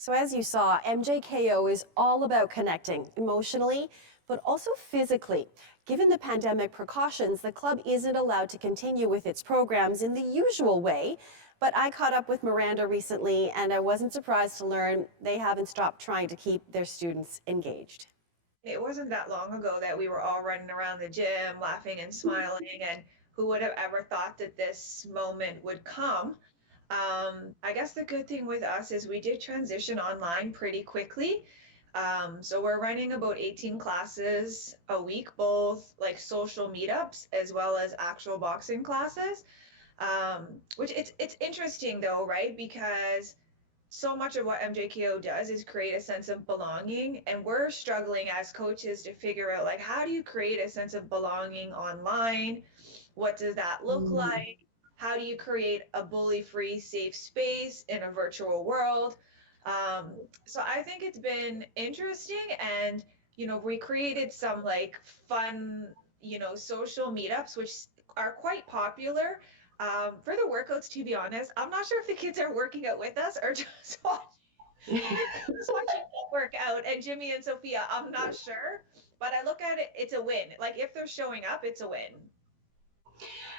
So as you saw, MJKO is all about connecting emotionally, but also physically. Given the pandemic precautions, the club isn't allowed to continue with its programs in the usual way. But I caught up with Miranda recently, and I wasn't surprised to learn they haven't stopped trying to keep their students engaged. It wasn't that long ago that we were all running around the gym, laughing and smiling, and who would have ever thought that this moment would come? I guess the good thing with us is we did transition online pretty quickly. So we're running about 18 classes a week, both like social meetups as well as actual boxing classes. Which it's interesting though, right? Because so much of what MJKO does is create a sense of belonging, and we're struggling as coaches to figure out like how do you create a sense of belonging online? What does that look Mm. like? How do you create a bully-free, safe space in a virtual world? So I think it's been interesting, and we created some like fun, social meetups, which are quite popular. For the workouts, to be honest, I'm not sure if the kids are working out with us or just watching me work out. And Jimmy and Sophia, I'm not sure, but I look at it, it's a win. Like if they're showing up, it's a win.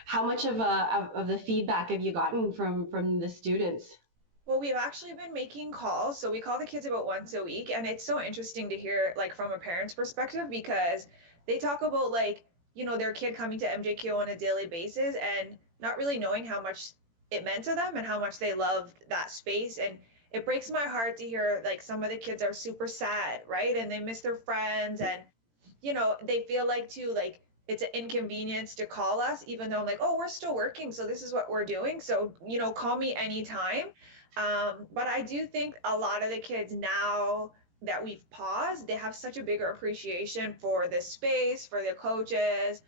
How much of the feedback have you gotten from the students? Well, we've actually been making calls. So we call the kids about once a week, and it's so interesting to hear like from a parent's perspective because they talk about like, their kid coming to MJKO on a daily basis and not really knowing how much it meant to them and how much they loved that space. And it breaks my heart to hear like some of the kids are super sad, right? And they miss their friends and they feel like too like it's an inconvenience to call us, even though I'm like, oh, we're still working, so this is what we're doing. So, call me anytime. But I do think a lot of the kids now that we've paused, they have such a bigger appreciation for the space, for the coaches,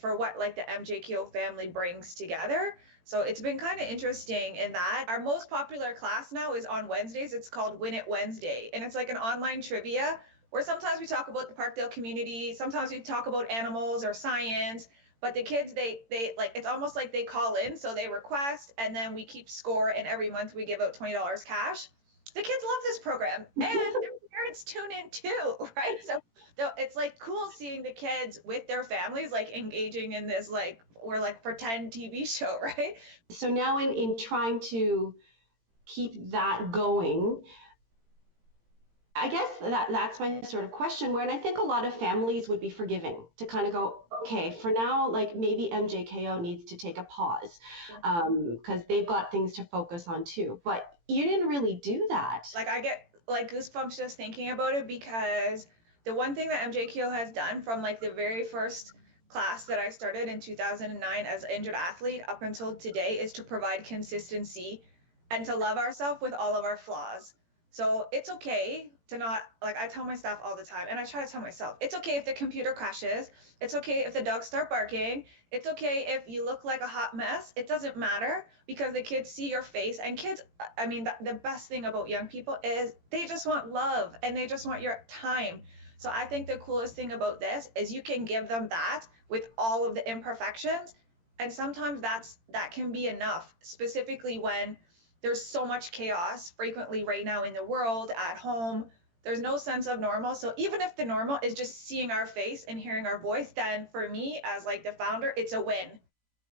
for what like the MJKO family brings together. So it's been kind of interesting in that our most popular class now is on Wednesdays. It's called Win It Wednesday, and it's like an online trivia where sometimes we talk about the Parkdale community, sometimes we talk about animals or science, but the kids they like it's almost like they call in, so they request and then we keep score and every month we give out $20 cash. The kids love this program and their parents tune in too, right? So it's like cool seeing the kids with their families like engaging in this like we're like pretend TV show, right? So now in trying to keep that going, I guess that's my sort of question where, and I think a lot of families would be forgiving to kind of go, okay, for now, like maybe MJKO needs to take a pause because they've got things to focus on too. But you didn't really do that. Like I get like goosebumps just thinking about it because the one thing that MJKO has done from like the very first class that I started in 2009 as an injured athlete up until today is to provide consistency and to love ourselves with all of our flaws. So it's okay to not, like I tell my staff all the time, and I try to tell myself, it's okay if the computer crashes. It's okay if the dogs start barking. It's okay if you look like a hot mess. It doesn't matter because the kids see your face. And kids, I mean, the best thing about young people is they just want love and they just want your time. So I think the coolest thing about this is you can give them that with all of the imperfections. And sometimes that can be enough, specifically when there's so much chaos frequently right now in the world, at home. There's no sense of normal. So even if the normal is just seeing our face and hearing our voice, then for me as like the founder, it's a win